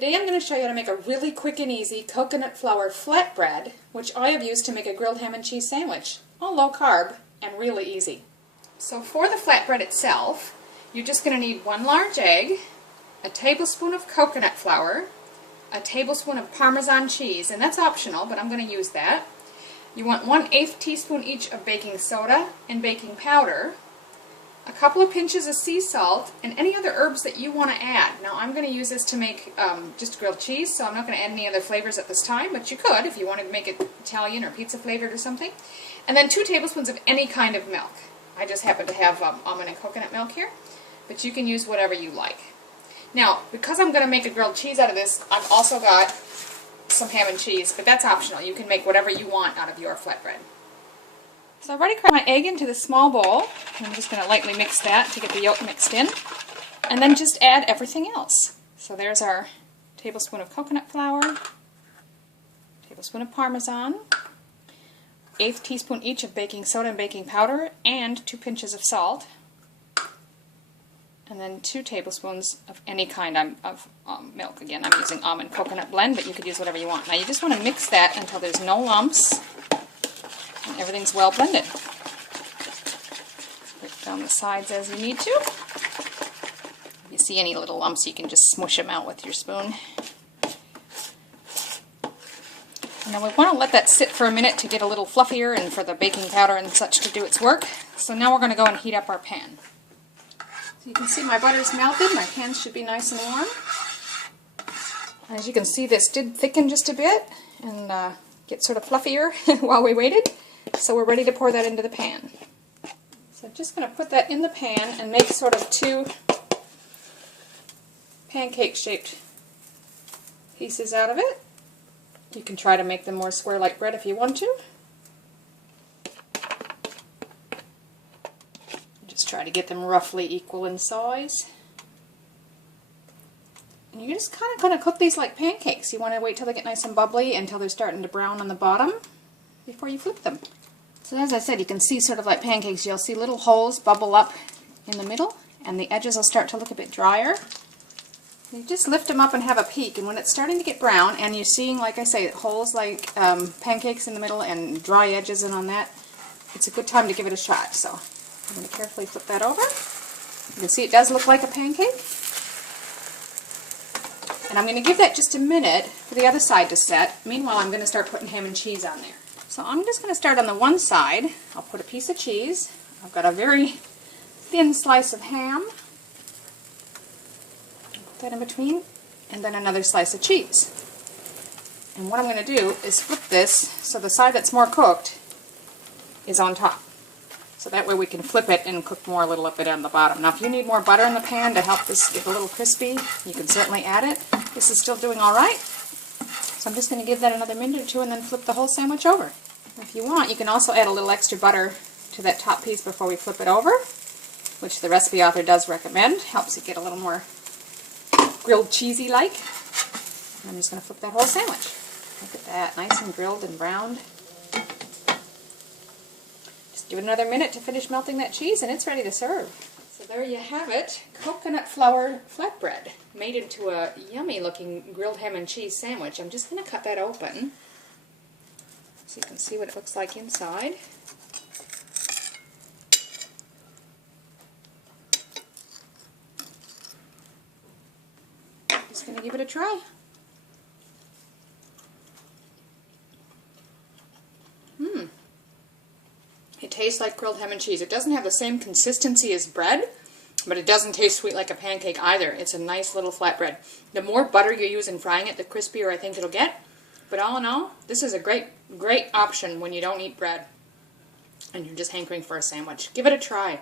Today I'm going to show you how to make a really quick and easy coconut flour flatbread, which I have used to make a grilled ham and cheese sandwich, all low carb and really easy. So for the flatbread itself, you're just going to need 1 large egg, a tablespoon of coconut flour, a tablespoon of parmesan cheese, and that's optional, but I'm going to use that. You want 1/8 teaspoon each of baking soda and baking powder, a couple of pinches of sea salt, and any other herbs that you want to add. Now I'm going to use this to make just grilled cheese, so I'm not going to add any other flavors at this time, but you could if you wanted to make it Italian or pizza flavored or something. And then 2 tablespoons of any kind of milk. I just happen to have almond and coconut milk here, but you can use whatever you like. Now, because I'm going to make a grilled cheese out of this, I've also got some ham and cheese, but that's optional. You can make whatever you want out of your flatbread. So I've already cracked my egg into the small bowl. I'm just going to lightly mix that to get the yolk mixed in. And then just add everything else. So there's our tablespoon of coconut flour, tablespoon of parmesan, 1/8 teaspoon each of baking soda and baking powder, and 2 pinches of salt. And then 2 tablespoons of any kind of milk. Again, I'm using almond coconut blend, but you could use whatever you want. Now you just want to mix that until there's no lumps and everything's well blended. Break down the sides as you need to. If you see any little lumps, you can just smush them out with your spoon. And then we want to let that sit for a minute to get a little fluffier and for the baking powder and such to do its work. So now we're going to go and heat up our pan. So you can see my butter's melted, my pan should be nice and warm. As you can see, this did thicken just a bit and get sort of fluffier while we waited. So we're ready to pour that into the pan. So I'm just going to put that in the pan and make sort of 2 pancake-shaped pieces out of it. You can try to make them more square like bread if you want to. Just try to get them roughly equal in size. And you're just kind of going to cook these like pancakes. You want to wait till they get nice and bubbly until they're starting to brown on the bottom before you flip them. So as I said, you can see sort of like pancakes, you'll see little holes bubble up in the middle and the edges will start to look a bit drier. You just lift them up and have a peek, and when it's starting to get brown and you're seeing, like I say, holes like pancakes in the middle and dry edges and on that, it's a good time to give it a shot. So I'm going to carefully flip that over. You can see it does look like a pancake. And I'm going to give that just a minute for the other side to set. Meanwhile, I'm going to start putting ham and cheese on there. So I'm just going to start on the one side. I'll put a piece of cheese. I've got a very thin slice of ham. Put that in between. And then another slice of cheese. And what I'm going to do is flip this so the side that's more cooked is on top. So that way we can flip it and cook more a little bit on the bottom. Now if you need more butter in the pan to help this get a little crispy, you can certainly add it. This is still doing alright. So I'm just going to give that another minute or 2 and then flip the whole sandwich over. If you want, you can also add a little extra butter to that top piece before we flip it over, which the recipe author does recommend. Helps it get a little more grilled cheesy-like. I'm just going to flip that whole sandwich. Look at that, nice and grilled and browned. Give it another minute to finish melting that cheese and it's ready to serve. So there you have it, coconut flour flatbread, made into a yummy looking grilled ham and cheese sandwich. I'm just going to cut that open so you can see what it looks like inside. Just going to give it a try. It tastes like grilled ham and cheese. It doesn't have the same consistency as bread, but it doesn't taste sweet like a pancake either. It's a nice little flatbread. The more butter you use in frying it, the crispier I think it'll get. But all in all, this is a great option when you don't eat bread and you're just hankering for a sandwich. Give it a try.